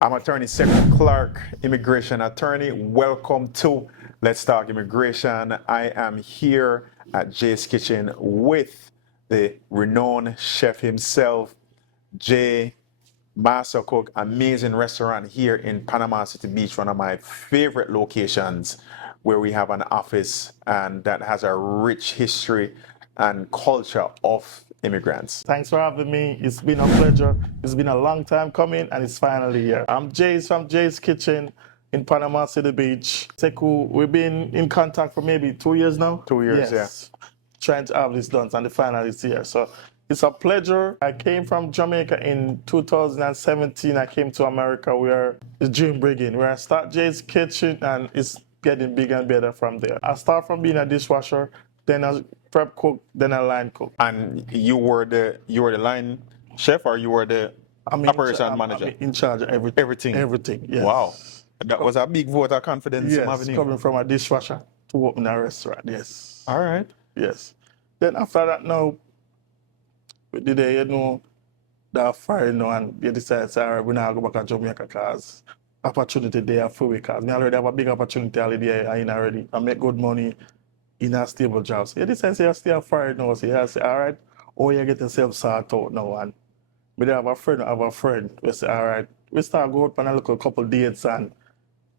I'm Attorney Sekou Clarke, immigration attorney. Welcome to Let's Talk Immigration. I am here at Jay's Kitchen with the renowned chef himself, Jay, master cook, amazing restaurant here in Panama City Beach, one of my favorite locations where we have an office and that has a rich history and culture of immigrants. Thanks for having me. It's been a pleasure. It's been a long time coming and it's finally here. I'm Jay's from Jay's Kitchen in Panama City Beach. Sekou, we've been in contact for maybe 2 years now. 2 years, yes. Trying to have this done and the final is here. So it's a pleasure. I came from Jamaica in 2017. I came to America where it's dream begin, where I start Jay's Kitchen and it's getting bigger and better from there. I start from being a dishwasher, then a prep cook, then a line cook. And you were the line chef, or you were the operation manager? I'm in charge of everything. Everything. Everything. Yes. Wow, that was a big vote of confidence. Yes, coming from a dishwasher to open a restaurant. Yes. All right. Yes. Then after that, now we did that fire, and they decided, all right, we're not going back to Jamaica because opportunity there for we, because we already have a big opportunity already. I make good money in a stable job. So they decided, say, I stay fire now. So I say, all right, you get yourself sorted out now. And we have a friend. We say, all right, we start going up on a little couple dates and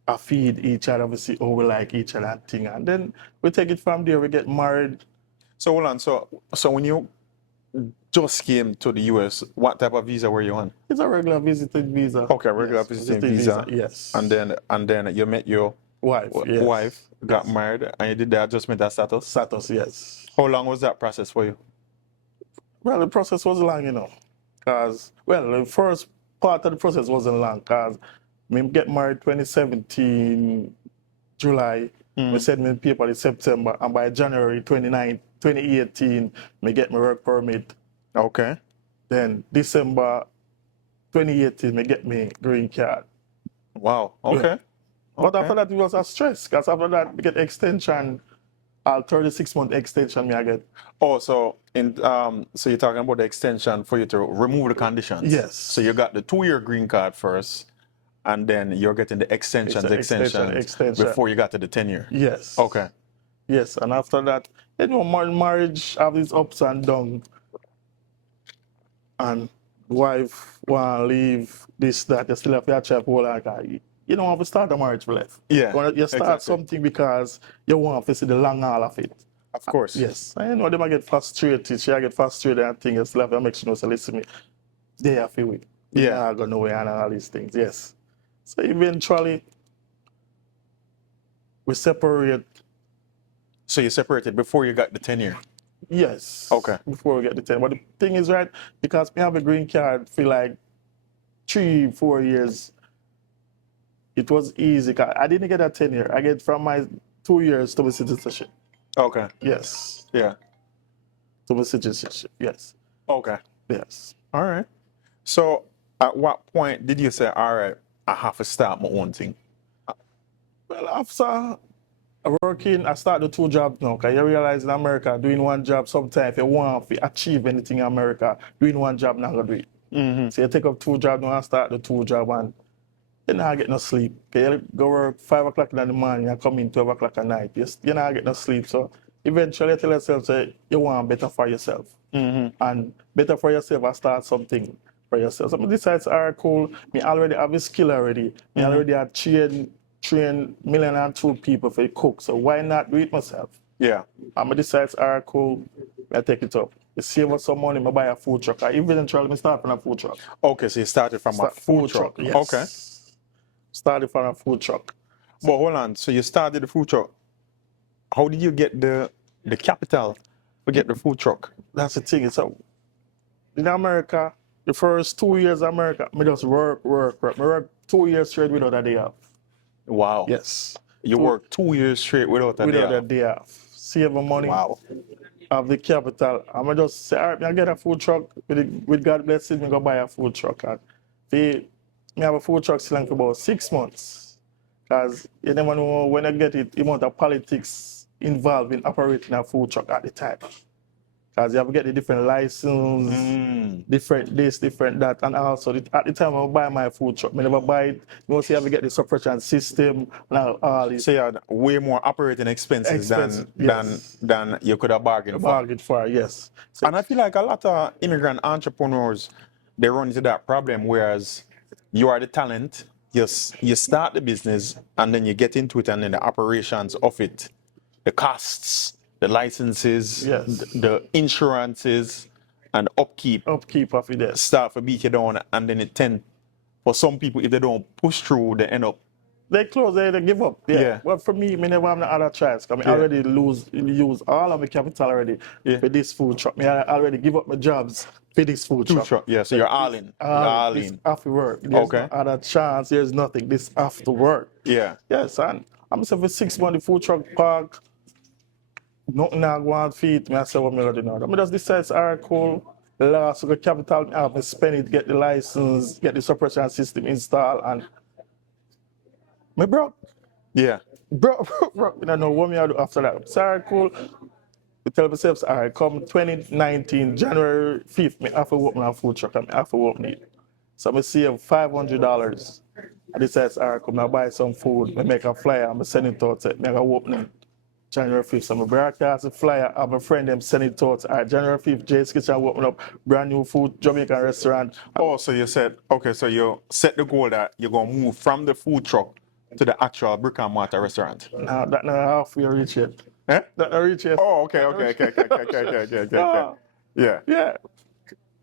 I feed each other, we see how we like each other and thing. And then we take it from there, we get married. So hold on, so when you just came to the US, what type of visa were you on? It's a regular visiting visa. Okay, regular visiting visa. Yes. And then you met your wife, got married, and you did the adjustment of status? Status, yes. How long was that process for you? Well, the process was long, because, the first part of the process wasn't long, because we get married 2017, July. We sent me paper in September, and by January 2018, we get my work permit. Okay. Then December 2018, we get me green card. Wow. Okay. Yeah. But after that, it was a stress, because after that, we get extension, 36-month extension I get. Oh, so so you're talking about the extension for you to remove the conditions? Yes. So you got the 2-year green card first, and then you're getting the extensions before you got to the 10-year? Yes. Okay. Yes, and after that, marriage have these ups and downs. And wife want to leave, this, that, you still have to check all that. You don't have to start a marriage for life. Yeah, you start something because you want to see the long haul of it. Of course. Yes. And they might get frustrated. She get frustrated and things. You still have to make sure, listen to me. They have to wait. Yeah. I got nowhere and all these things. Yes. So eventually, we separate. So you separated before you got the 10-year? Yes. Okay. Before we get the 10. But the thing is, right, because we have a green card for like 3-4 years, it was easy. I didn't get a 10-year. I get from my 2 years to my citizenship. Okay. Yes. Yeah. To my citizenship, yes. Okay. Yes. All right. So at what point did you say, all right, I have to start my own thing? Well, after working, I started 2 jobs now, because you realize in America, doing one job, sometimes if you want to achieve anything in America, doing one job not going to do it. Mm-hmm. So you take up 2 jobs now and start the 2 jobs, and you not get no sleep. You go work 5 o'clock in the morning and come in 12 o'clock at night. You not get no sleep. So eventually you tell yourself, say, you want better for yourself. Mm-hmm. And better for yourself, I start something for yourself. So I decide, all right, cool. Me already have a skill already. Me already have trained 1,002,000 people for cook. So why not do it myself? Yeah. And I decide, all right, cool. I take it up. I save us some money, I buy a food truck. I eventually start from a food truck. Okay, so you started from a food truck. Yes. Okay. Started from a food truck. But hold on, so you started the food truck. How did you get the capital to get the food truck? That's the thing. So in America, the first 2 years of America, I just work. I work 2 years straight without a day off. Wow. Yes. You worked 2 years straight without a day off. Save money. Wow. Have the capital. I'm just say, all right, I get a food truck. With God blessing, me go buy a food truck. And me have a food truck still for about 6 months. Because you never know when I get it, the amount of politics involved in operating a food truck at the time. Because you have to get the different license, different this, different that. And also, at the time I buy my food truck, I never buy it. You know, so you have to get the suppression system, now all this So you had way more operating expenses expense. Yes. than you could have bargained for. Bargain for, yes. So, And I feel like a lot of immigrant entrepreneurs, they run into that problem, whereas you are the talent, you start the business, and then you get into it, and then the operations of it, the costs, the licenses, Yes. the insurances, and upkeep upkeep of it, yes. start to beat you down, and then it tend, for some people, if they don't push through, they end up. They close, they give up. Yeah. But for me, I never have no other choice. I mean, I already use all of my capital already for this food truck. I already give up my jobs for this food truck. Yeah, so you're all in. You're all This in. have to work. There's Okay. no other chance. There's nothing. This have to work. Yeah. Yes, and I'm saying for 6 months, the food truck park, nothing I go on feet. I say what me already know. I just decide, all right, cool. The last of the capital, I have to spend it, get the license, get the suppression system installed, and me broke. Yeah. Bro, I don't know what me I do after that. Sorry, cool. We tell myself, all right, come 2019, January 5th, me have to open a food truck and me have to open it. So I save $500. I decide, all right, come I buy some food, I make a flyer, I send it out, I open it January 5th. So I broadcast the flyer, I have a friend, them send it out, all right, January 5th, JA's Kitchen open up, brand new food, Jamaican restaurant. Oh, so you said, okay, so you set the goal that you're going to move from the food truck to the actual brick and mortar restaurant. Now, that not halfway reach yet. Eh? That not reach yet. Oh, okay. Yeah. Yeah.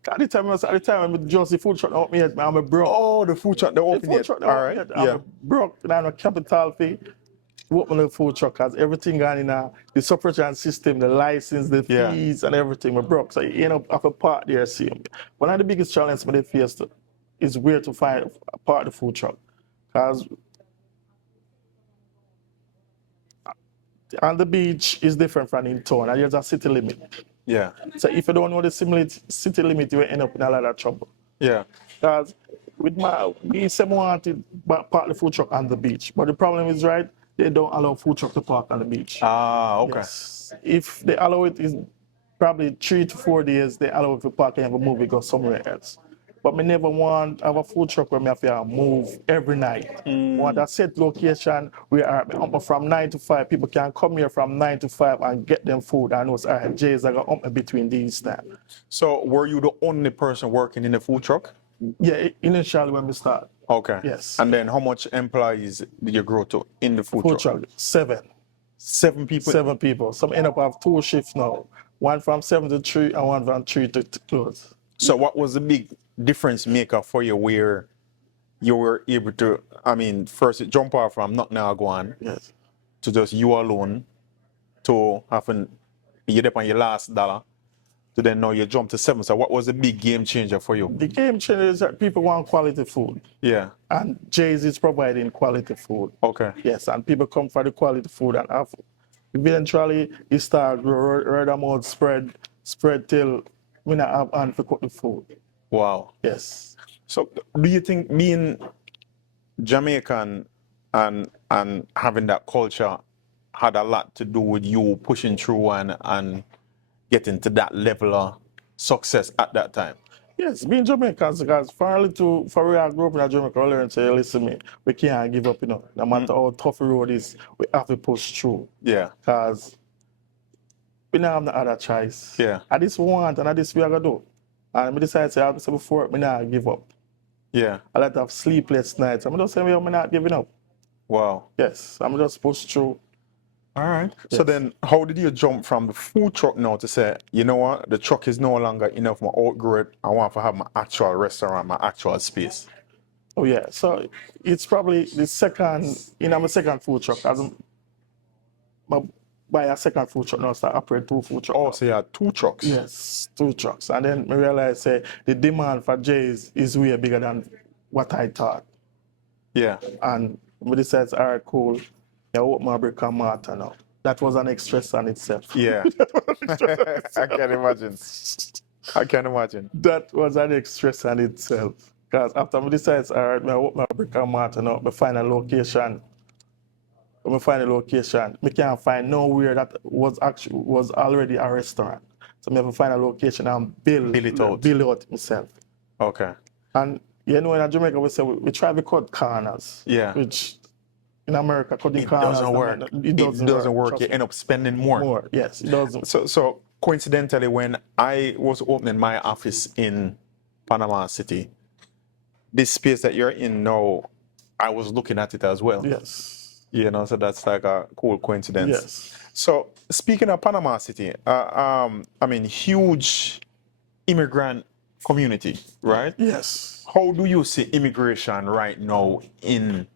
At the time, I'm just the food truck open yet, I'm a broke. Oh, the food truck, they open yet. Truck, All right. I'm broke, and I have a capital fee. Open the food truck has everything gone in the suppression system, the license, the fees, and everything. I'm broke, so you end up a part there. See, one of the biggest challenges they face is where to find a part of the food truck, because on the beach is different from in town, and there's a city limit. Yeah. So if you don't know the city limit, you will end up in a lot of trouble. Yeah. Because with me say I wanted park the food truck on the beach, but the problem is, right, they don't allow food truck to park on the beach. Ah, okay. Yes. If they allow it, is probably 3 to 4 days, they allow it to park and have a move it go somewhere else. But me never want to have a food truck where me have to move every night. I want a set location where from 9 to 5, people can come here from 9 to 5 and get them food. I know Jay's are going to between these times. So were you the only person working in the food truck? Yeah, initially when we start. Okay. Yes. And then how much employees did you grow to in the food truck? 7. 7 people? 7 people. Some end up have 2 shifts now. One from 7 to 3 and one from 3 to close. So what was the big difference maker for you where you were able to, first jump off from not now go on to just you alone to having, you dip on your last dollar to then now you jump to 7. So what was the big game changer for you? The game changer is that people want quality food. Yeah. And Jay's is providing quality food. Okay. Yes, and people come for the quality food and have. Eventually, it started word of mouth spread till we not have hand to cook the food. Wow. Yes. So do you think being Jamaican and having that culture had a lot to do with you pushing through and getting to that level of success at that time? Yes, being Jamaican, because for where I grew up in Jamaica, I learned to listen me, we can't give up, no matter how tough the road is, we have to push through. Yeah. Because we don't have no other choice. Yeah. I just want and I just we are gonna do. And I decided to say before, I not give up. Yeah. I like to have sleepless nights. I'm just saying I'm not giving up. Wow. Yes, I'm just push through. All right. Yes. So then how did you jump from the food truck now to say, you know what, the truck is no longer enough, my outgrow it, I want to have my actual restaurant, my actual space? Oh yeah, so it's probably the second, my second food truck. As I buy a second food truck now, start operate 2 food trucks. Oh, so you had 2 trucks? Yes, 2 trucks. And then I realized the demand for Jay's is way bigger than what I thought. Yeah. And we decided, all right, cool, I open my brick and mortar now. That was an express on itself. Yeah. I can imagine. I can imagine. That was an express on itself. Because after we decided, all right, I open my brick and mortar now, I find a location. When I find a location, I can't find nowhere that was already a restaurant. So I have to find a location and build it out. myself. Okay. And you know, in Jamaica, we say we try to cut corners. Yeah. Which in America, cutting It corners, doesn't work. It doesn't work. You Trust me. end up spending more. More, yes, it doesn't. So coincidentally, when I was opening my office in Panama City, this space that you're in now, I was looking at it as well. Yes. You know, so that's like a cool coincidence. Yes. So speaking of Panama City, I mean, huge immigrant community, right? Yes. How do you see immigration right now in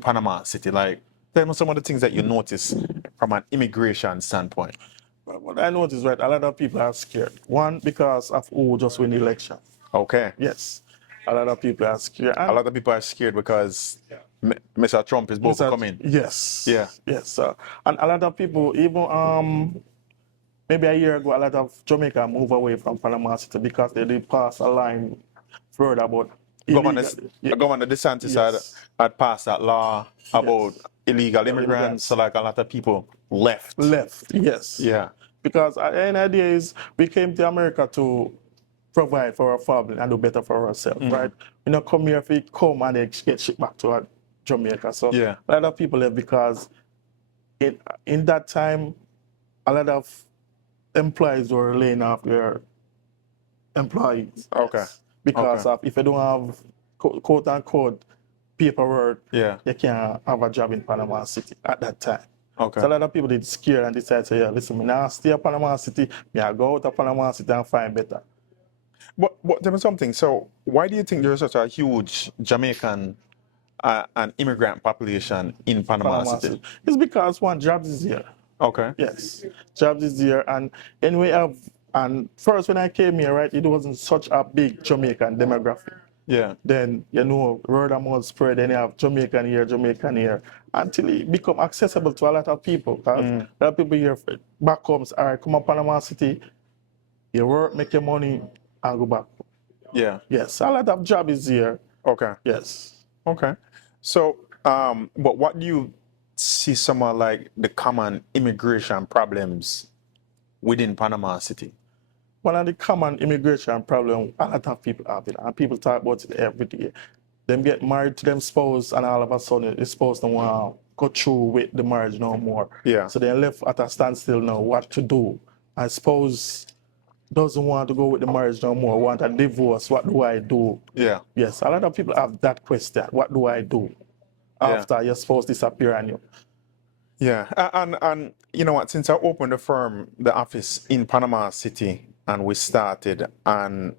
Panama City? Like, tell me some of the things that you notice from an immigration standpoint. But what I noticed, right, a lot of people are scared. One, because of who just win the election. Okay. Yes. A lot of people are scared. A lot of people are scared because Mr. Trump is about to come in. Yes. Yeah. Yes. And a lot of people, even maybe a year ago, a lot of Jamaica moved away from Panama City because they did pass a line further about Governor illegal. Governor DeSantis Yes. had passed that law about Yes. illegal immigrants. So like a lot of people left. Yes. Yeah. Because at the end of the day is we came to America to provide for our family and do better for ourselves, right? We don't come here if we come and they get shipped back to Jamaica. So Yeah. a lot of people left because in that time, a lot of employees were laying off their employees. Okay. Yes. Because of if you don't have quote unquote paperwork, Yeah. you can't have a job in Panama City at that time. Okay. So a lot of people did scare and decide to say, yeah, listen, me now stay in Panama City, me I go out of Panama City and find better. But tell me something. So why do you think there's such a huge Jamaican and immigrant population in Panama City? It's because one, jobs is here. Okay. Yes, jobs is here, and we have. And first, when I came here, right, it wasn't such a big Jamaican demographic. Yeah. Then you know, word of mouth spread. Then you have Jamaican here, until it become accessible to a lot of people. Because a lot of people here back homes, all right, come up Panama City, you work, make your money, and go back. Yeah. Yes, a lot of job is here. Okay. Yes. Okay. So, but what do you see some of like the common immigration problems within Panama City? One of the common immigration problem a lot of people have it, and people talk about it every day. Them get married to them spouse, and all of a sudden the spouse don't want to go through with the marriage no more. Yeah. So they're left at a standstill now, what to do. I suppose doesn't want to go with the marriage no more, want a divorce, what do I do? Yeah. Yes, a lot of people have that question, what do I do after your spouse disappear on you? Yeah. And you know what, since I opened the office in Panama City and we started, and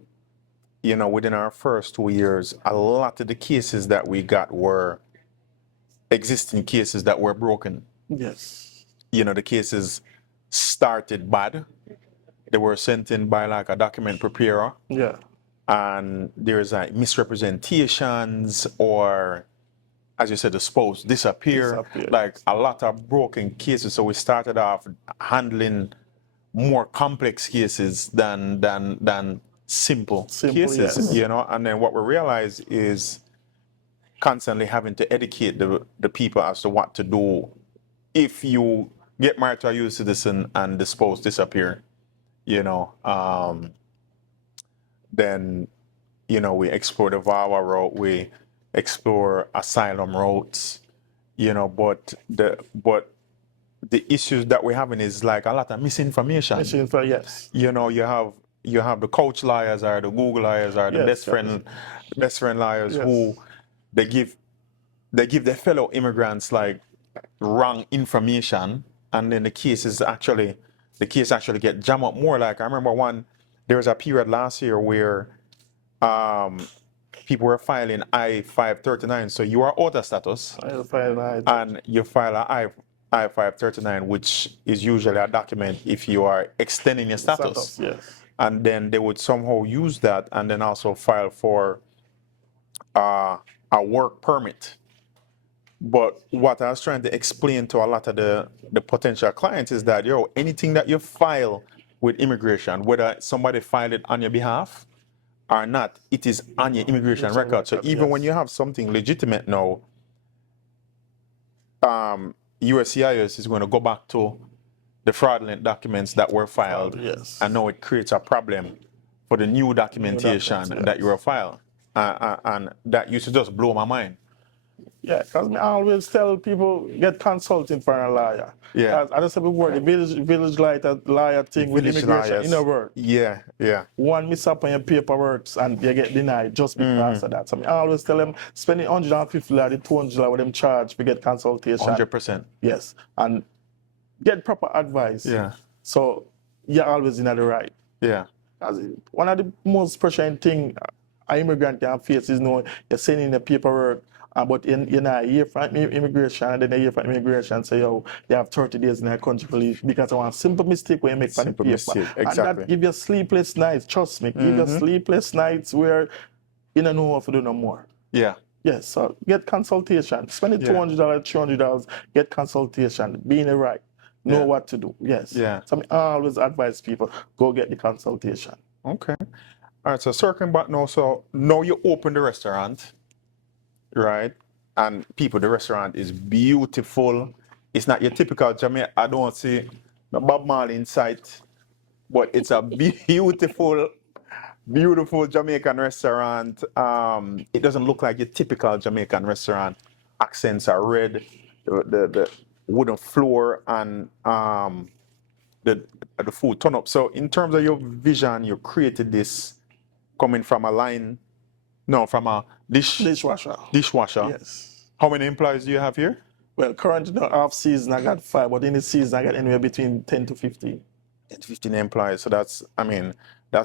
you know, within our first 2 years, a lot of the cases that we got were existing cases that were broken. Yes. You know, the cases started bad. They were sent in by like a document preparer. Yeah. And there's like misrepresentations, or as you said, the spouse disappear. Like a lot of broken cases. So we started off handling more complex cases than simple cases, yes. you know. And then what we realize is constantly having to educate the people as to what to do if you get married to a U.S. citizen and the spouse disappear, you know. Then, you know, we explore the VAWA route, we explore asylum routes, you know, but the issues that we're having is like a lot of misinformation. Yes. You know, you have the coach liars or the Google liars or the best friend liars who they give their fellow immigrants like wrong information, and then the case actually get jammed up more. Like I remember there was a period last year where people were filing I-539. So you are outer status, and you file a I-539, which is usually a document if you are extending your status. Yes. And then they would somehow use that and then also file for a work permit. But what I was trying to explain to a lot of the potential clients is that, anything that you file with immigration, whether somebody filed it on your behalf or not, it is on your immigration record. So even when you have something legitimate now, USCIS is going to go back to the fraudulent documents that were filed, Yes. and now it creates a problem for the new documentation documents, that yes. you were filed, and that used to just blow my mind. Yeah, because I always tell people get consulting for a lawyer. Yeah. As I just said before, the village lawyer thing with Village immigration lawyers. in a work. Yeah, yeah, One miss up on your paperwork and you get denied just because of that. So I always tell them spending $150, $200 with them charge to get consultation. 100%. Yes, and get proper advice. Yeah, So you're always in the right. yeah, As one of the most pressuring thing an immigrant can face is you're sending the paperwork, but you're not here from immigration, and then you hear from immigration say, yo, you have 30 days in the country to leave because of one simple mistake when you make from the Simple paper. mistake, And exactly. that give you sleepless nights, trust me, give you sleepless nights where you don't know what to do no more. yeah, Yes, so get consultation. Spend the Yeah. $200, $300, get consultation, be in the right. Know Yeah. what to do. Yes. Yeah. So I always advise people, go get the consultation. Okay. All right, so circling back now, so now you open the restaurant, right? And people, the restaurant is beautiful. It's not your typical Jamaican. I don't see the Bob Marley in sight, but it's a beautiful, beautiful Jamaican restaurant. It doesn't look like your typical Jamaican restaurant. Accents are red, the wooden floor, and the food turn up. So in terms of your vision, you created this coming from from a Dishwasher. dishwasher. Yes. How many employees do you have here? Well, currently, off season, I got 5, but in the season, I got anywhere between 10 to 15. 10 to 15 employees. So that's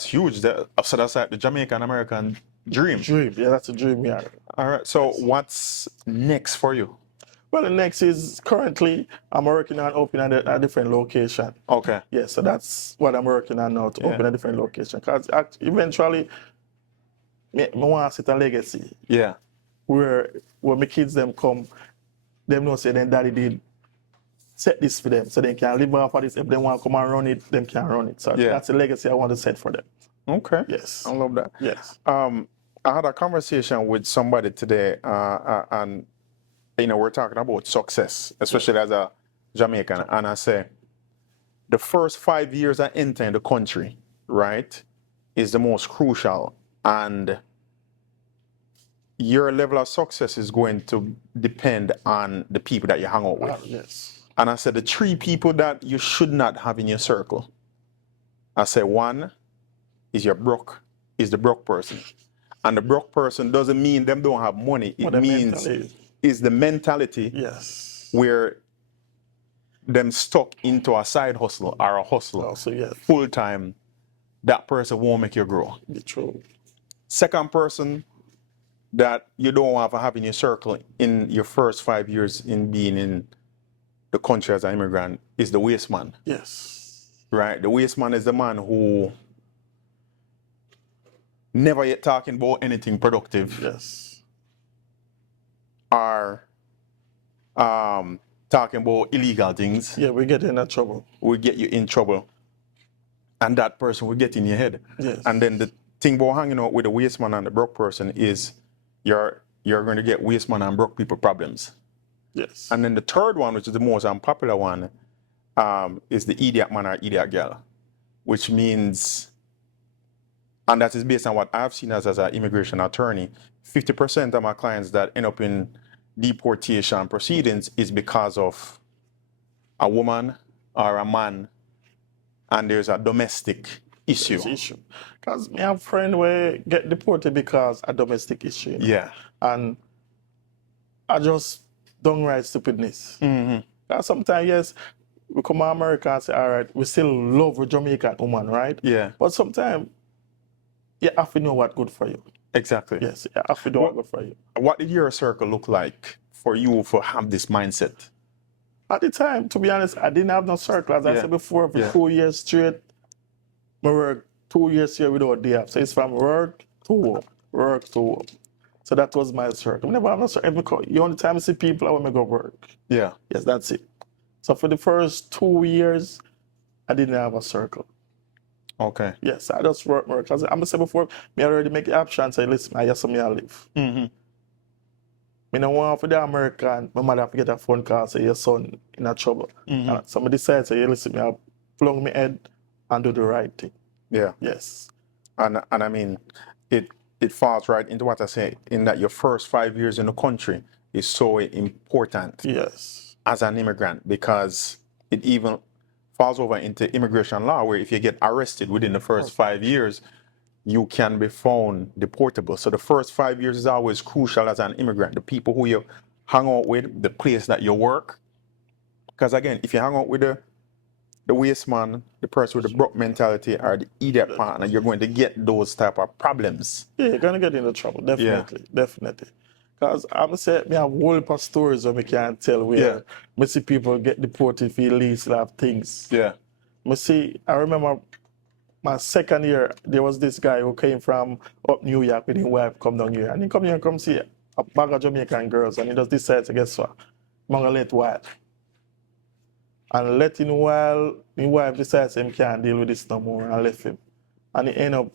huge. So that's like the Jamaican American dream. Dream. Yeah, that's a dream, yeah. All right. So what's next for you? Well, the next is currently I'm working on opening a different location. Okay. Yeah, so that's what I'm working on now, to Yeah. open a different location. Because eventually, I want to set a legacy Yeah. where when my kids them come, them know say then daddy did set this for them, so they can live off of this. If they want to come and run it, them can run it. So Yeah. that's a legacy I want to set for them. Okay. Yes. I love that. Yes. I had a conversation with somebody today, and we're talking about success, especially as a Jamaican, and I say the first 5 years I enter in the country, right, is the most crucial, and your level of success is going to depend on the people that you hang out with. Yes. And I said the 3 people that you should not have in your circle. I said one is the broke person. And the broke person doesn't mean them don't have money. It means is the mentality Yes. where them stuck into a side hustle or a hustle Also, yes. full time. That person won't make you grow. Be true. Second person that you don't want to have in your circle in your first 5 years in being in the country as an immigrant is the waste man. Yes. Right? The waste man is the man who never yet talking about anything productive. Yes. Are talking about illegal things. Yeah, we get in that trouble. Will get you in trouble. And that person will get in your head. Yes. And then the thing about hanging out with the waste man and the broke person is you're going to get waste man and broke people problems. Yes. And then the third one, which is the most unpopular one, is the idiot man or idiot girl, which means, and that is based on what I've seen as an immigration attorney, 50% of my clients that end up in deportation proceedings is because of a woman or a man, and there's a domestic issue. Because me have friend where get deported because a domestic issue. Yeah. And I just downright stupidness. Because sometimes, yes, we come to America and say, all right, we still love a Jamaican woman, right? Yeah. But sometimes you have to know what's good for you. Exactly. Yes, you have to know what's good for you. What did your circle look like for you for have this mindset? At the time, to be honest, I didn't have no circle. As I said before, for 2 years straight, I worked 2 years here without day off. So it's from work to home, work to home. So that was my circle. I never have no circle. The only time I see people, I want to go work. Yeah. Yes, that's it. So for the first 2 years, I didn't have a circle. Okay. Yes, I just work. Because I'm going to say before, me already make the option and say, listen, I just me I live. Me no want for the American, my mother have to get a phone call say your son in a trouble. And somebody said, say, listen, me I plug my head and do the right thing. Yeah. Yes. And I mean, it falls right into what I say, in that your first 5 years in the country is so important Yes. as an immigrant, because it even falls over into immigration law, where if you get arrested within the first 5 years, you can be found deportable. So the first 5 years is always crucial as an immigrant. The people who you hang out with, the place that you work. Because again, if you hang out with the waste man, the person with the broke mentality, or the idiot partner, you're going to get those type of problems. Yeah, you're gonna get into trouble, definitely. Definitely. Because I'm saying me have a whole heap of stories where me can't tell where me see people get deported for illegal of things. Yeah. Me see, I remember my second year, there was this guy who came from up New York with his wife, come down here. And he come here and come see a bag of Jamaican girls. And he just decides to guess what? I'm gonna let wild. And letting while his wife decides him can't deal with this no more and left him. And he end up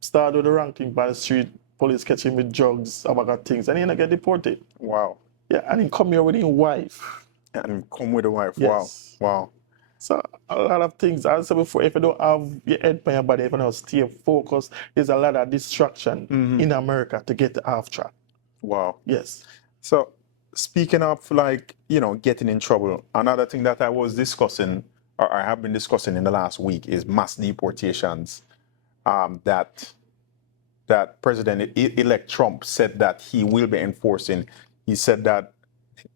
started with the wrong thing by the street, police catch him with drugs, a bag of things, and he end up get deported. Wow. Yeah, and he come here with his wife. And come with a wife. Yes. Wow. Wow. So a lot of things. As I said before, if you don't have your head on your body, if you don't stay focused, there's a lot of distraction in America to get off track. Wow. Yes. So speaking of, like, getting in trouble, another thing that I was discussing, or I have been discussing in the last week, is mass deportations. That President-elect Trump said that he will be enforcing. He said that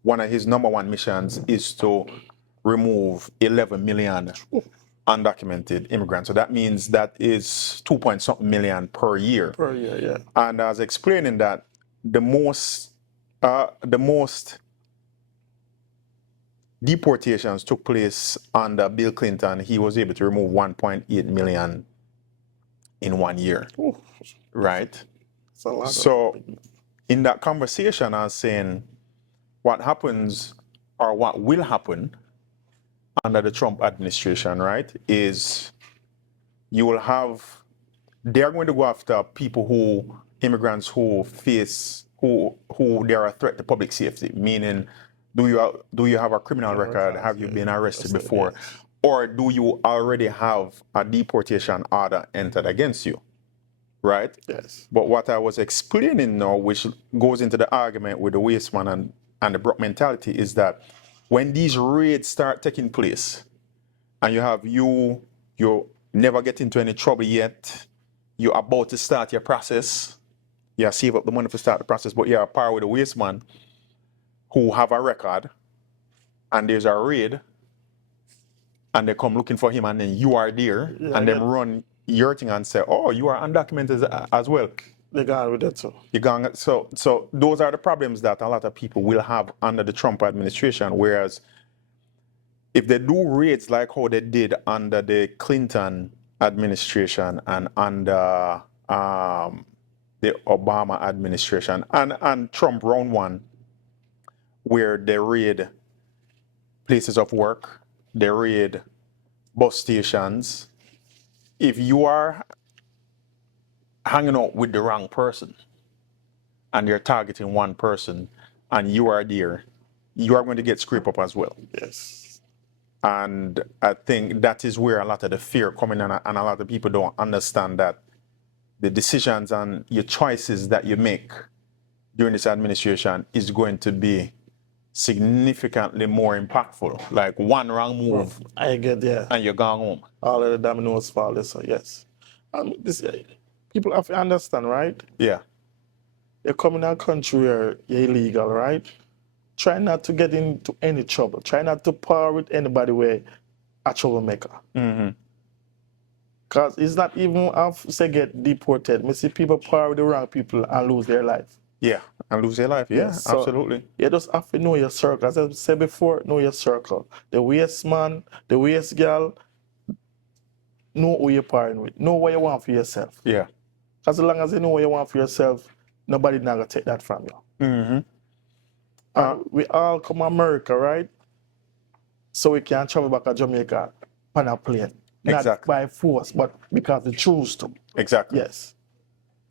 one of his number one missions is to remove 11 million undocumented immigrants. So that means that is 2 million per year. Per year, yeah. And I was explaining that the most deportations took place under Bill Clinton. He was able to remove 1.8 million in 1 year. Ooh, right? it's a lot. So in that conversation, I was saying what happens, or what will happen under the Trump administration, right, is you will have, they're going to go after people immigrants who they're a threat to public safety, meaning, do you have a criminal record? Have you been arrested before? Or do you already have a deportation order entered against you? Right? Yes. But what I was explaining now, which goes into the argument with the waste man and the broke mentality, is that when these raids start taking place, and you never get into any trouble yet, you're about to start your process, you save up the money to start the process, but you're a par with a waste man who have a record, and there's a raid, and they come looking for him, and then you are there, and then run your thing and say, oh, you are undocumented as well. They gone with that too. So those are the problems that a lot of people will have under the Trump administration. Whereas if they do raids like how they did under the Clinton administration and under the Obama administration and Trump round one, where they raid places of work, they raid bus stations. If you are hanging out with the wrong person and you're targeting one person and you are there, you are going to get scraped up as well. Yes. And I think that is where a lot of the fear coming in, and a lot of people don't understand that the decisions and your choices that you make during this administration is going to be significantly more impactful. Like one wrong move, I get and you're gone home. All of the dominoes fall. So yes, people have to understand, right? Yeah. You're coming to a country where you're illegal, right? Try not to get into any trouble. Try not to par with anybody where a troublemaker. Because it's not even have to get deported. I see people par with the wrong people and lose their life. Yeah, and lose their life. Yeah, So absolutely. you just have to know your circle. As I said before, know your circle. The waste man, the waste girl, know who you're partying with. Know what you want for yourself. Yeah. As long as you know what you want for yourself, nobody not gonna take that from you. We all come to America, right? So we can travel back to Jamaica on a plane. Exactly. Not by force, but because we choose to. Exactly. Yes.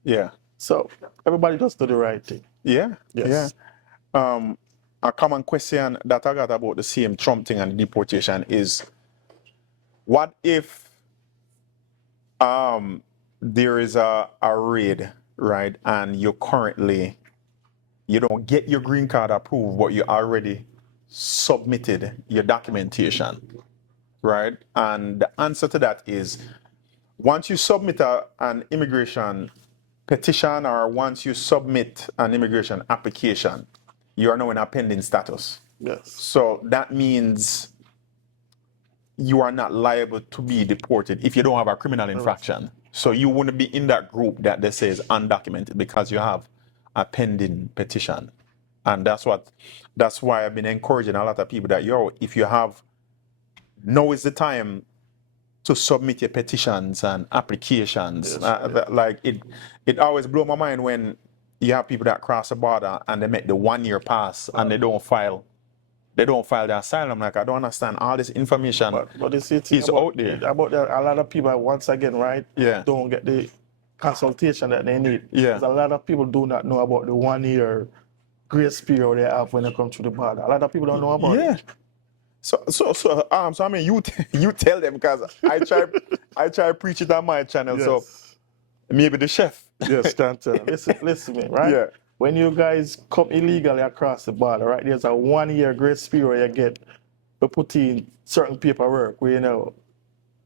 Yeah. So everybody just do the right thing. Yeah. Yes. Yeah. a common question that I got about the same Trump thing and deportation is, what if there is a raid, right, and you don't get your green card approved, but you already submitted your documentation, right? And the answer to that is, once you submit an immigration petition or once you submit an immigration application, you are now in a pending status. Yes. So that means you are not liable to be deported if you don't have a criminal infraction. So you wouldn't be in that group that they say is undocumented because you have a pending petition. And that's why I've been encouraging a lot of people that, if you have, now is the time to submit your petitions and applications. Like it always blows my mind when you have people that cross the border and they make the 1 year pass and they don't file the asylum. Like, I don't understand. All this information but you see, is out there. About that, a lot of people, once again, right, Yeah. don't get the consultation that they need. Yeah. Because a lot of people do not know about the 1 year grace period they have when they come to the border. A lot of people don't know about it. So I mean, you tell them, because I try preach it on my channel. Yes. So maybe the chef. Yes, can't tell. Listen, man, right? Yeah. When you guys come illegally across the border, right, there's a 1 year grace period you get to put in certain paperwork where,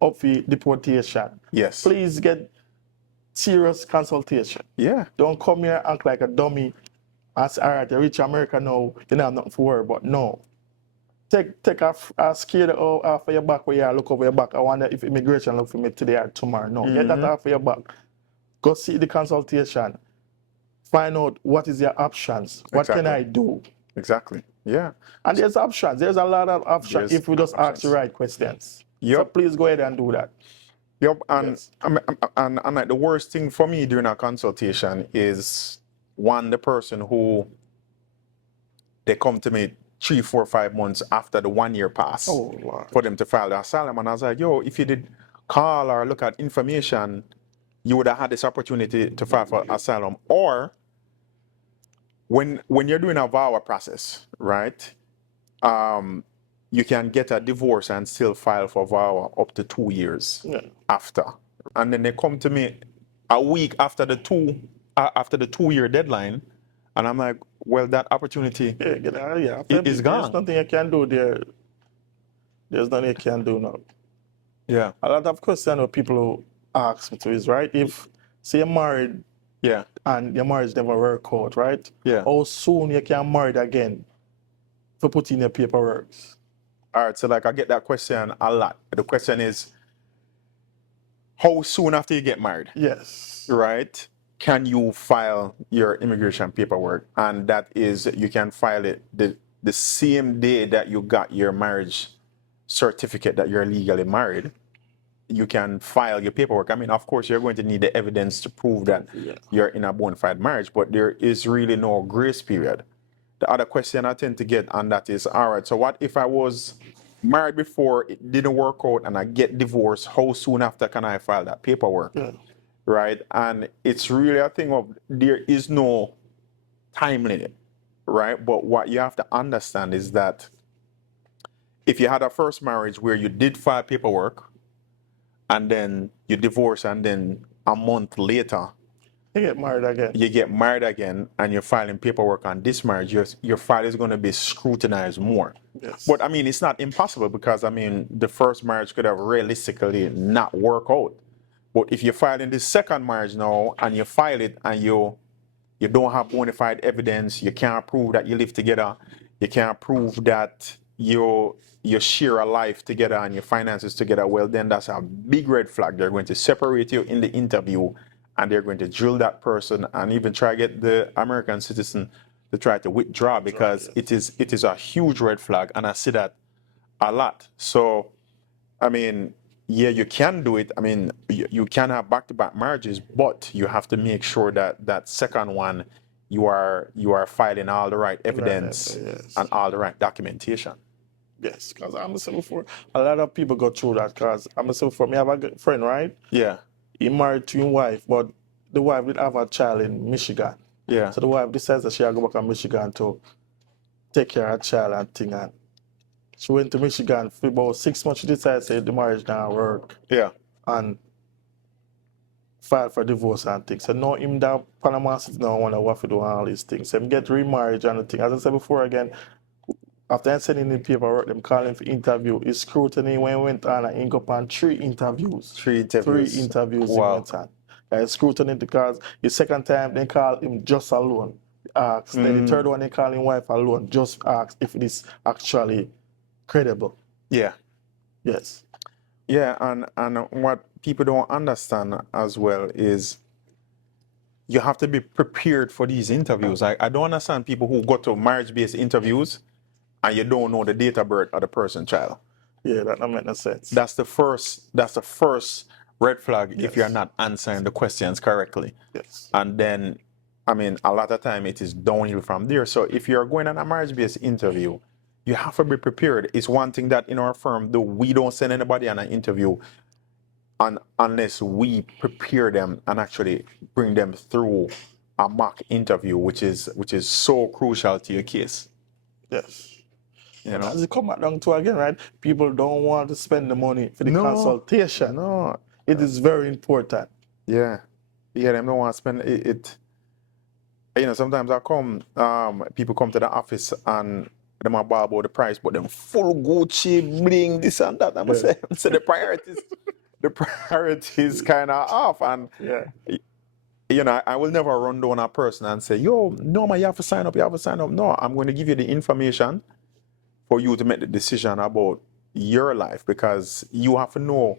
up for deportation. Yes. Please get serious consultation. Yeah. Don't come here and act like a dummy and say, all right, you reach America now, you don't have nothing to worry about. No. Take a scare off of your back where you look over your back. I wonder if immigration look for me today or tomorrow. No, get that off of your back. Go see the consultation. Find out what is your options. What can I do? Exactly. Yeah. And there's options. There's a lot of options There's if we just ask the right questions. Yep. So please go ahead and do that. Yep. And Yes. and like, the worst thing for me during a consultation is, one, the person who they come to me 3, 4, 5 months after the 1 year pass for them to file the asylum. And I was like, if you did call or look at information, you would have had this opportunity to file for asylum. Or when you're doing a VAWA process, right? You can get a divorce and still file for VAWA up to 2 years after. And then they come to me a week after the 2 year deadline, and I'm like, well, that opportunity is gone. There's nothing you can do there. There's nothing you can do now. Yeah. A lot of questions that people who ask me to is, right, if, say, you're married, and your marriage never work out, right? Yeah. How soon you can marry again for putting your paperwork? All right, so like I get that question a lot. The question is, how soon after you get married? Yes. Right? Can you file your immigration paperwork? And that is, you can file it the same day that you got your marriage certificate that you're legally married. You can file your paperwork. I mean, of course, you're going to need the evidence to prove that you're in a bona fide marriage, but there is really no grace period. The other question I tend to get on that is, all right, so what if I was married before, it didn't work out, and I get divorced? How soon after can I file that paperwork? Right? And it's really a thing of, there is no time limit, right? But what you have to understand is that if you had a first marriage where you did file paperwork, and then you divorce, and then a month later you get married again, and you're filing paperwork on this marriage, your file is going to be scrutinized more. Yes. But I mean, it's not impossible, because I mean, the first marriage could have realistically not worked out. But if you're filing this second marriage now, and you file it, and you don't have bona fide evidence, you can't prove that you live together, you can't prove that you share a life together and your finances together, well, then that's a big red flag. They're going to separate you in the interview, and they're going to drill that person and even try to get the American citizen to try to withdraw, because it is a huge red flag, and I see that a lot. So, I mean, yeah, you can do it. I mean, you can have back-to-back marriages, but you have to make sure that that second one, you are filing all the right evidence and all the right documentation. Yes, because I'm saying before, a lot of people go through that, because I'm saying before, me have a good friend, right? Yeah. He married to his wife, but the wife did have a child in Michigan. Yeah. So the wife decides that she'll go back to Michigan to take care of a child and thing. And she went to Michigan for about 6 months. She decided to say the marriage now work Yeah. and filed for divorce and things. So now him that Panama City now want to what to do all these things. Him get remarriage and the thing. As I said before again, after sending in paperwork, them calling for interview. His scrutiny when he went on and he got on 3 interviews. 3 interviews. 3 interviews he Wow. went on. Scrutiny because the second time they called him just alone. Asked. Then the third one they called him wife alone. Just asked if it is actually credible. Yeah. Yes. Yeah, and what people don't understand as well is you have to be prepared for these interviews. I don't understand people who go to marriage-based interviews and you don't know the date of birth of the person child. Yeah, that don't make no sense. That's the first red flag if Yes. you're not answering the questions correctly. Yes. And then, I mean, a lot of time it is downhill from there. So if you're going on a marriage-based interview, you have to be prepared. It's one thing that in our firm, we don't send anybody on an interview unless we prepare them and actually bring them through a mock interview, which is so crucial to your case. Yes. You know? As it come back down to again, right? People don't want to spend the money for the consultation. No. It is very important. Yeah. Yeah, them don't want to spend it. You know, sometimes people come to the office and them are ball about the price, but them full Gucci, bling, this and that. I'm saying, so the priorities kind of off. And Yeah. you know, I will never run down a person and say, yo, no, man, you have to sign up. No, I'm going to give you the information for you to make the decision about your life, because you have to know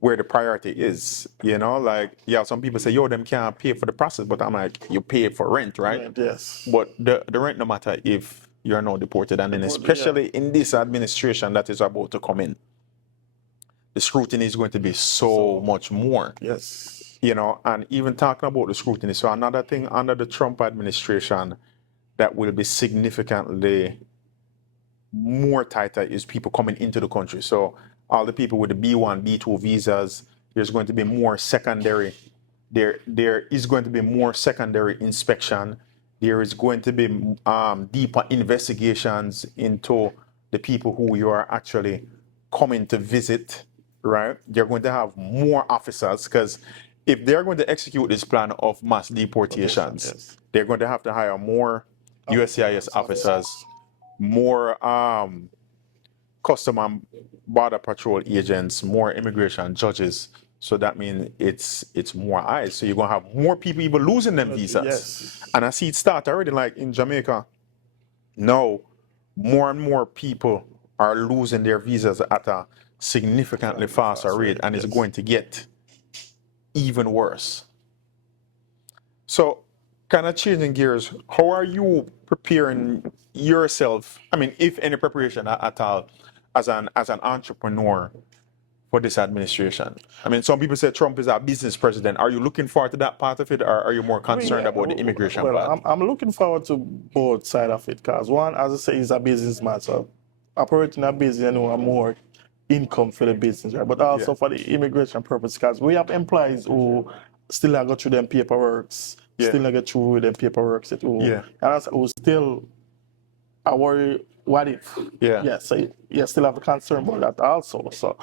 where the priority is. You know, like, yeah, some people say, yo, them can't pay for the process, but I'm like, you pay for rent, right? Rent, yes. But the rent, no matter if you're not deported, and then especially in this administration that is about to come in, the scrutiny is going to be so much more. Yes. You know, and even talking about the scrutiny, so another thing under the Trump administration that will be significantly more tighter is people coming into the country. So all the people with the B1, B2 visas, there's going to be more secondary. There is going to be more secondary inspection. There is going to be deeper investigations into the people who you are actually coming to visit, right? They're going to have more officers, because if they're going to execute this plan of mass deportations, Yes. they're going to have to hire more USCIS officers, more Custom and Border Patrol agents, more immigration judges. So that means it's more eyes. So you're gonna have more people even losing them visas. Yes. And I see it start already, like in Jamaica. No, more and more people are losing their visas at a significantly faster rate, and it's going to get even worse. So, kind of changing gears, how are you preparing yourself? I mean, if any preparation at all, as an entrepreneur for this administration? I mean, some people say Trump is our business president. Are you looking forward to that part of it, or are you more concerned about the immigration part? I'm looking forward to both sides of it, because one, as I say, is a businessman, so operating a business, you know, more income for the business, right? But also for the immigration purpose, because we have employees who still go through them paperworks, still get through them paperworks, and also who still I worry, what if? So you still have a concern about that also. So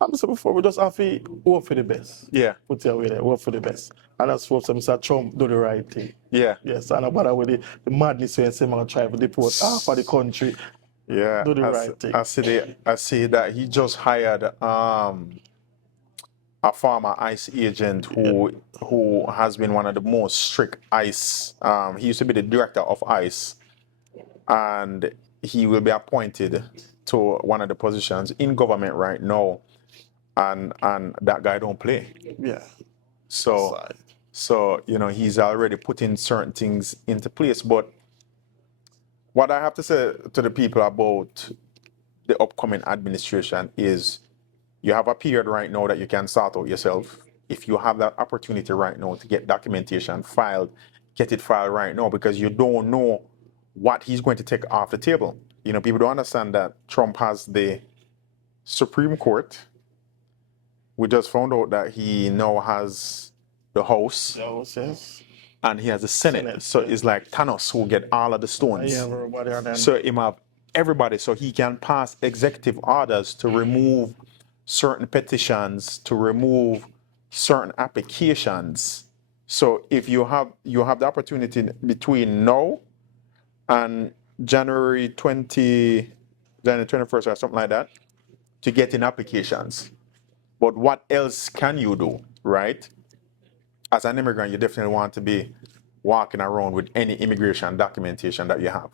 I'm saying before, we just have to hope for the best. Put it away there, hope for the best. And that's what Mr. Trump do the right thing. Yes, and about with the madness when someone try to deport half of the country. Do the right thing. I see that he just hired a former ICE agent who has been one of the most strict ICE. He used to be the director of ICE, and he will be appointed to one of the positions in government right now, and that guy don't play. So you know, he's already putting certain things into place. But what I have to say to the people about the upcoming administration is, you have a period right now that you can sort out yourself. If you have that opportunity right now to get documentation filed, get it filed right now, because you don't know what he's going to take off the table. You know, people don't understand that Trump has the Supreme Court. We just found out that he now has the House. Yes. and he has the Senate. Senate, So yeah. it's like Thanos who get all of the stones. Yeah, everybody and then So him have everybody, so he can pass executive orders to remove certain petitions, to remove certain applications. So if you have the opportunity between now and January 21st or something like that to get in applications. But what else can you do, right? As an immigrant, you definitely want to be walking around with any immigration documentation that you have.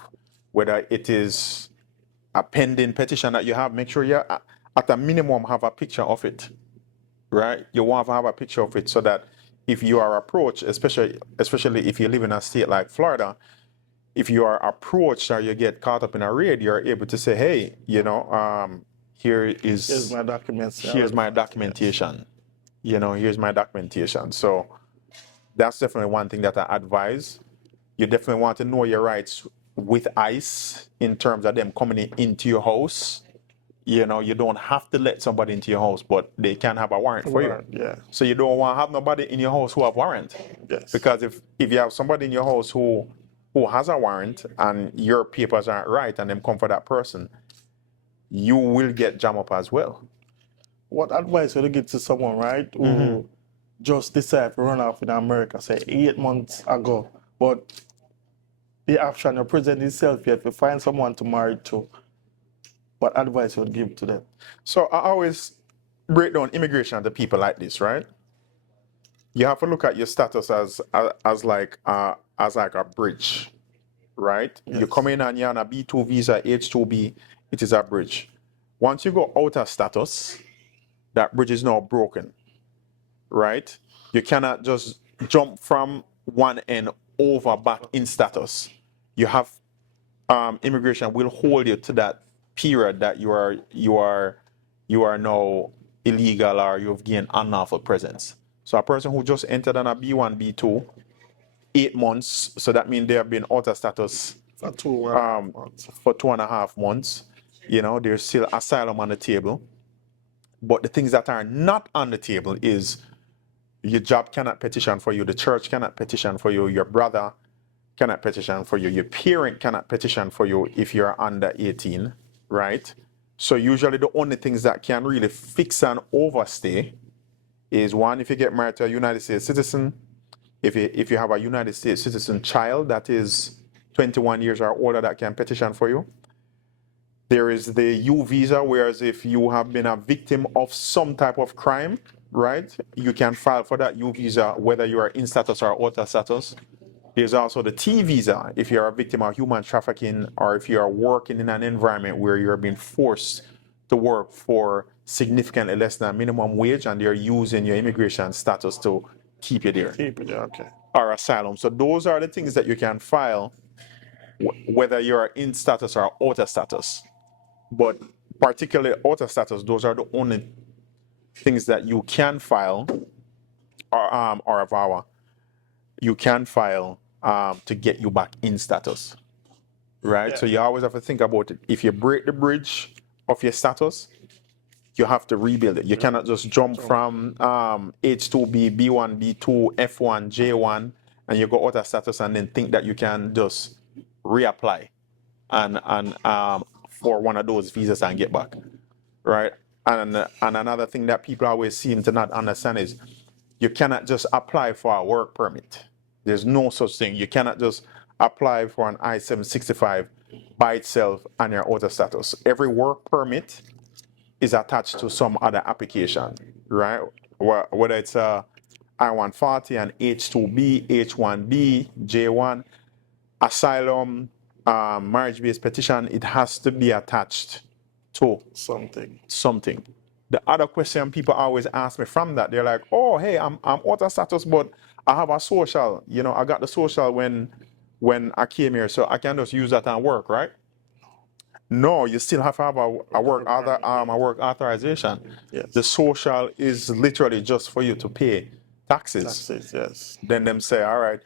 Whether it is a pending petition that you have, make sure you at a minimum have a picture of it, right? You want to have a picture of it so that if you are approached, especially if you live in a state like Florida, if you are approached or you get caught up in a raid, you're able to say, hey, here's my documents. here's my documentation. Here's my documentation. So that's definitely one thing that I advise. You definitely want to know your rights with ICE in terms of them coming into your house. You don't have to let somebody into your house, but they can have a warrant for you. Yeah. So you don't want to have nobody in your house who have warrant. Yes. Because if you have somebody in your house who has a warrant and your papers aren't right and them come for that person, you will get jammed up as well. What advice would you give to someone, right, who just decided to run off in America, say 8 months ago, but the option to present itself yet to find someone to marry to? What advice you would give to them? So I always break down immigration to people like this, right? You have to look at your status as like a bridge, right? Yes. You come in and you're on a B2 visa, H2B, it is a bridge. Once you go out of status, that bridge is now broken, right? You cannot just jump from one end over back in status. You have immigration will hold you to that period that you are now illegal or you've gained unlawful presence. So a person who just entered on a B1, B2, 8 months, so that means they have been out of status For 2.5 months. for 2.5 months. There's still asylum on the table. But the things that are not on the table is your job cannot petition for you, the church cannot petition for you, your brother cannot petition for you, your parent cannot petition for you if you're under 18, right? So usually the only things that can really fix an overstay is one, if you get married to a United States citizen, if you have a United States citizen child that is 21 years or older that can petition for you. There is the U visa, whereas if you have been a victim of some type of crime, right, you can file for that U visa whether you are in status or out of status. There's also the T visa if you're a victim of human trafficking or if you are working in an environment where you're being forced to work for significantly less than minimum wage and they're using your immigration status to keep you there. Keep it there, okay. Or asylum. So those are the things that you can file whether you're in status or out of status. But particularly out of status, those are the only things that you can file you can file to get you back in status, right? Yeah. So you always have to think about it. If you break the bridge of your status, you have to rebuild it. You cannot just jump from H2B, B1, B2, F1, J1, and you go out of status and then think that you can just reapply and for one of those visas and get back, right? And another thing that people always seem to not understand is you cannot just apply for a work permit. There's no such thing. You cannot just apply for an I-765 by itself and you're out of status. Every work permit is attached to some other application, right? Whether it's a I-140, an H2B, H1B, J1, asylum, marriage-based petition, it has to be attached to something. The other question people always ask me from that, they're like, oh, hey, I'm out of status, but I have a social. I got the social when I came here, so I can just use that and work, right? No, you still have to have a work authorization. Yes. The social is literally just for you to pay taxes. Taxes, yes. Then them say, all right,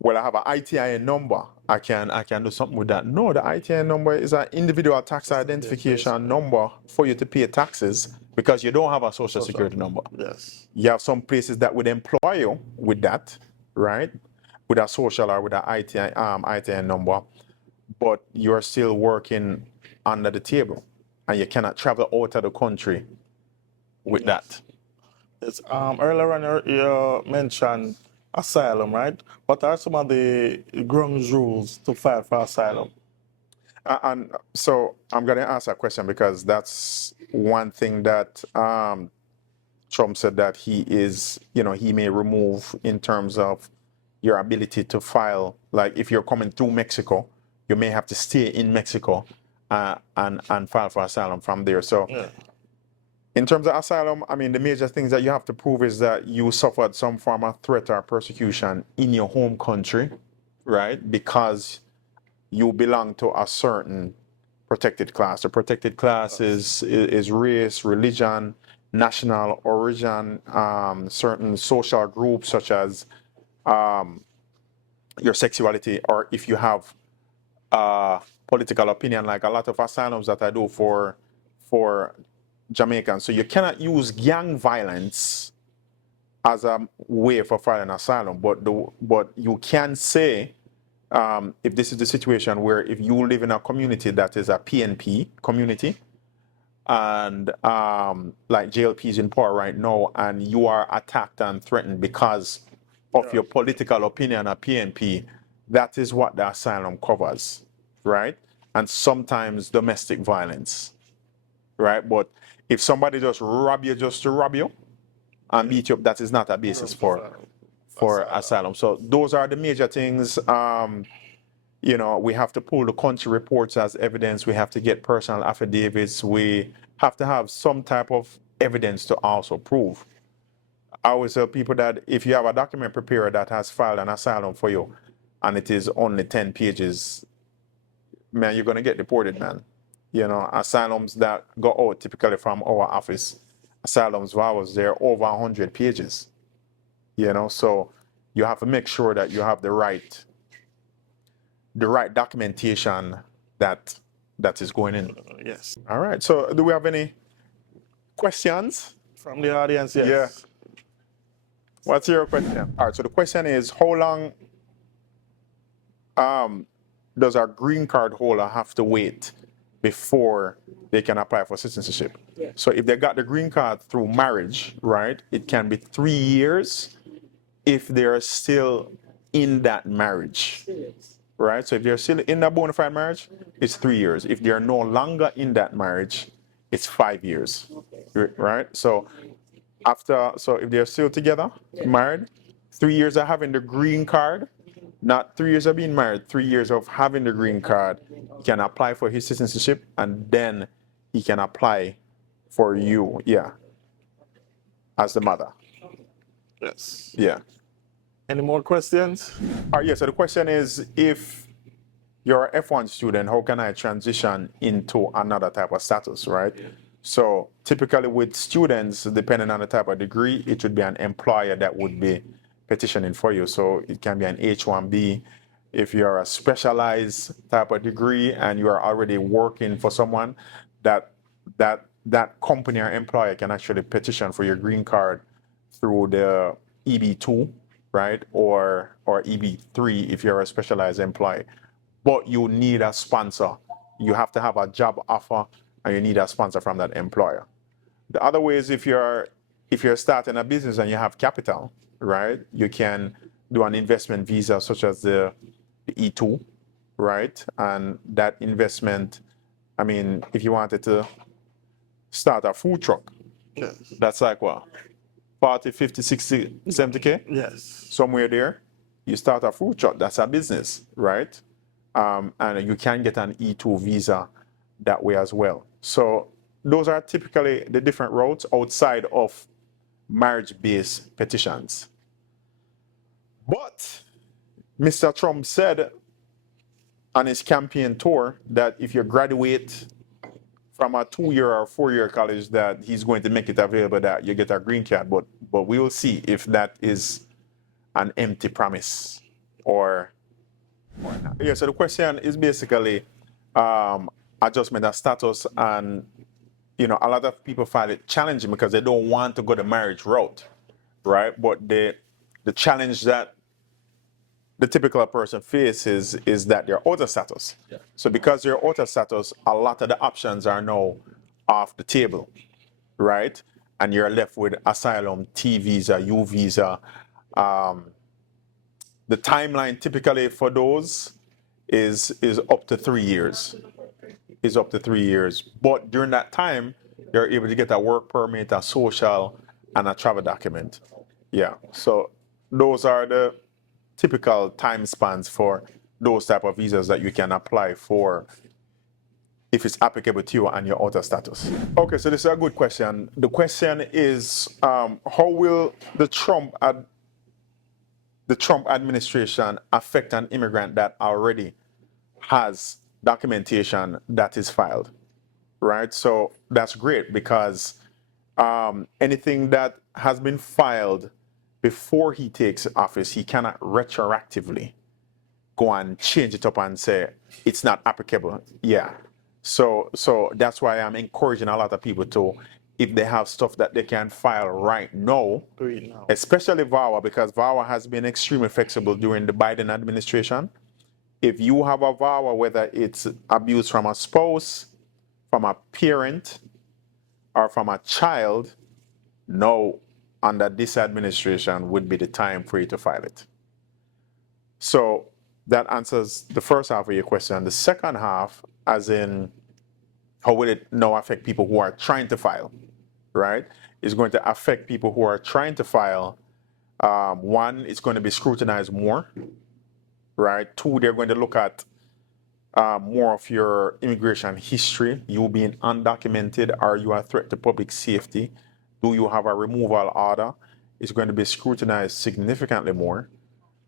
well, I have an ITIN number. I can do something with that. No, the ITIN number is an individual tax identification number for you to pay taxes because you don't have a social security number. Yes. You have some places that would employ you with that, right? with a social or with an ITN number, but you're still working under the table and you cannot travel out of the country with that. Yes. Earlier on, you mentioned asylum, right? What are some of the grounds rules to file for asylum? And so I'm going to ask that question because that's one thing that Trump said that he is, he may remove in terms of your ability to file. Like if you're coming through Mexico, you may have to stay in Mexico and file for asylum from there. So Yeah. in terms of asylum, I mean, the major things that you have to prove is that you suffered some form of threat or persecution in your home country, right? Because you belong to a certain protected class. The protected class is race, religion, national origin, certain social groups such as your sexuality, or if you have political opinion, like a lot of asylums that I do for Jamaicans. So you cannot use gang violence as a way for filing asylum, but you can say if this is the situation where if you live in a community that is a PNP community, and like JLP is in power right now, and you are attacked and threatened because of your political opinion at PNP, that is what the asylum covers, right? And sometimes domestic violence, right? But if somebody just rob you just to rob you and beat you up, that is not a basis for asylum. So those are the major things. We have to pull the country reports as evidence. We have to get personal affidavits. We have to have some type of evidence to also prove. I always tell people that if you have a document preparer that has filed an asylum for you and it is only 10 pages, man, you're going to get deported, man. Asylums that go out typically from our office, asylums vows, they're over 100 pages. So you have to make sure that you have the right documentation that is going in. Yes. All right. So do we have any questions? From the audience, yes. Yeah. What's your question? All right. So the question is, how long does our green card holder have to wait before they can apply for citizenship? Yeah. So if they got the green card through marriage, right, it can be 3 years if they're still in that marriage. Right? So if they're still in that bona fide marriage, it's 3 years. If they're no longer in that marriage, it's 5 years. Right? So if they're still together, married, 3 years of having the green card, not 3 years of being married, 3 years of having the green card, he can apply for his citizenship and then he can apply for you, as the mother. Yes. Yeah. Any more questions? So the question is, if you're an F1 student, how can I transition into another type of status, right? Yeah. So typically with students, depending on the type of degree, it would be an employer that would be petitioning for you. So it can be an H-1B. If you're a specialized type of degree and you are already working for someone, that company or employer can actually petition for your green card through the EB2, right? Or EB3 if you're a specialized employee. But you need a sponsor. You have to have a job offer and you need a sponsor from that employer. The other way is if you're starting a business and you have capital, right? You can do an investment visa such as the E2, right? And that investment, I mean, if you wanted to start a food truck, Yes. that's like what? 40, 50, 60, 70K? Yes. Somewhere there, you start a food truck, that's a business, right? And you can get an E2 visa that way as well. So those are typically the different routes outside of marriage-based petitions. But Mr. Trump said on his campaign tour that if you graduate from a 2-year or 4-year college, that he's going to make it available that you get a green card. But we will see if that is an empty promise or not. Yeah, so the question is basically adjustment of status, and a lot of people find it challenging because they don't want to go the marriage route, right? But the challenge that the typical person faces is that they're out of status. Yeah. So because they're out of status, a lot of the options are now off the table, right? And you're left with asylum, T visa, U visa. The timeline typically for those is up to 3 years. Is up to 3 years. But during that time, you're able to get a work permit, a social, and a travel document. Yeah. So those are the typical time spans for those type of visas that you can apply for if it's applicable to you and your outer status. Okay, so this is a good question. The question is, how will the Trump administration affect an immigrant that already has documentation that is filed, right? So that's great because anything that has been filed before he takes office, he cannot retroactively go and change it up and say it's not applicable. Yeah. So that's why I'm encouraging a lot of people to, if they have stuff that they can file right now, Do it now. especially VAWA, because VAWA has been extremely flexible during the Biden administration. If you have a VAWA, whether it's abuse from a spouse, from a parent, or from a child, no, under this administration would be the time for you to file it. So that answers the first half of your question. The second half, as in, how will it now affect people who are trying to file, right? It's going to affect people who are trying to file. One, it's going to be scrutinized more, right? Two, they're going to look at more of your immigration history. You being undocumented, are you a threat to public safety? Do you have a removal order? It's going to be scrutinized significantly more.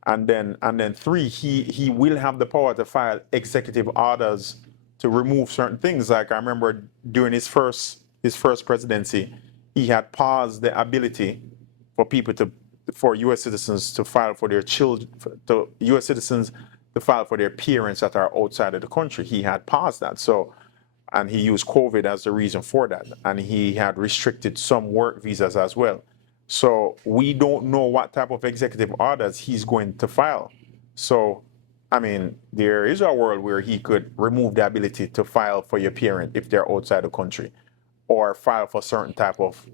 And then three, he will have the power to file executive orders to remove certain things. Like I remember during his first presidency, he had paused the ability for U.S. citizens to file for their children, U.S. citizens to file for their parents that are outside of the country. He had paused that. So, and he used COVID as the reason for that. And he had restricted some work visas as well. So we don't know what type of executive orders he's going to file. So, I mean, there is a world where he could remove the ability to file for your parent if they're outside the country, or file for certain type of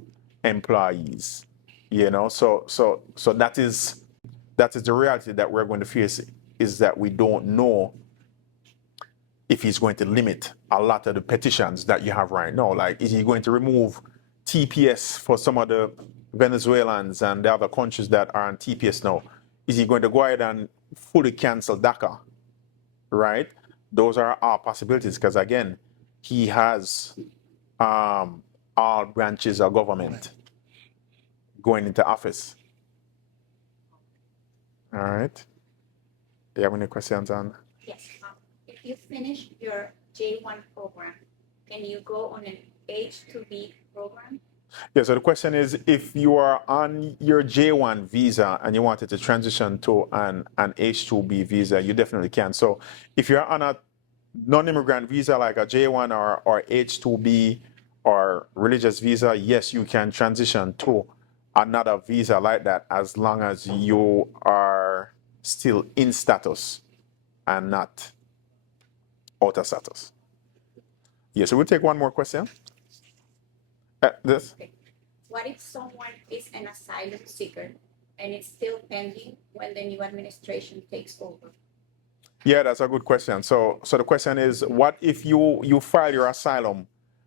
employees. You know, so that is the reality that we're going to face, is that we don't know if he's going to limit a lot of the petitions that you have right now. Like, is he going to remove TPS for some of the Venezuelans and the other countries that are on TPS now? Is he going to go ahead and fully cancel DACA? Right? Those are all possibilities because, again, he has all branches of government going into office. All right. Do you have any questions on? Yes. If you finish your J1 program, can you go on an H2B program? Yeah, so the question is, if you are on your J1 visa and you wanted to transition to an H2B visa, you definitely can. So if you're on a non-immigrant visa like a J1 or H2B or religious visa, yes, you can transition to another visa like that as long as you are still in status and not out of status. Yeah, so we'll take one more question. This? Okay. What if someone is an asylum seeker and it's still pending when the new administration takes over? Yeah, that's a good question. So the question is, what if you file your asylum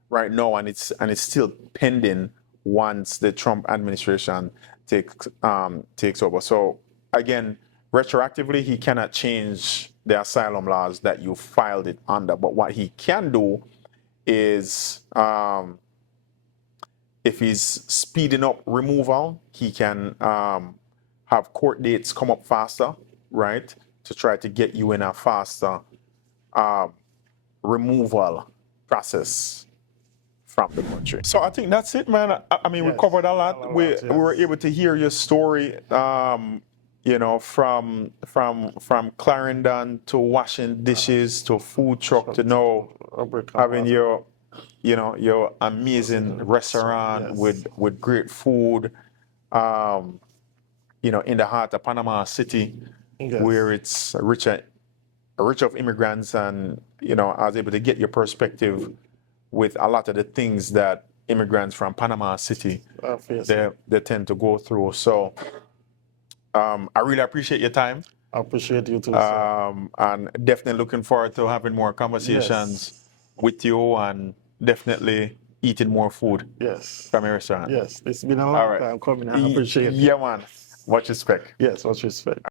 right now and it's still pending once the Trump administration takes over? So again, retroactively, he cannot change the asylum laws that you filed it under. But what he can do is, if he's speeding up removal, he can have court dates come up faster, right? To try to get you in a faster removal process from the country. So I think that's it, man. I mean, we Yes, covered a lot. a lot, We yes. were able to hear your story, you know, from Clarendon to washing dishes to food truck to now having your, you know, your amazing restaurant Yes. with great food, you know, in the heart of Panama City. Yes. where it's rich of immigrants, and I was able to get your perspective with a lot of the things that immigrants from Panama City they tend to go through. So I really appreciate your time. I appreciate you too, sir. And definitely looking forward to having more conversations with you, and definitely eating more food Yes. from your restaurant. Yes. It's been a All long right. time coming. I appreciate it. Yeah, man. Much respect. Yes, much respect.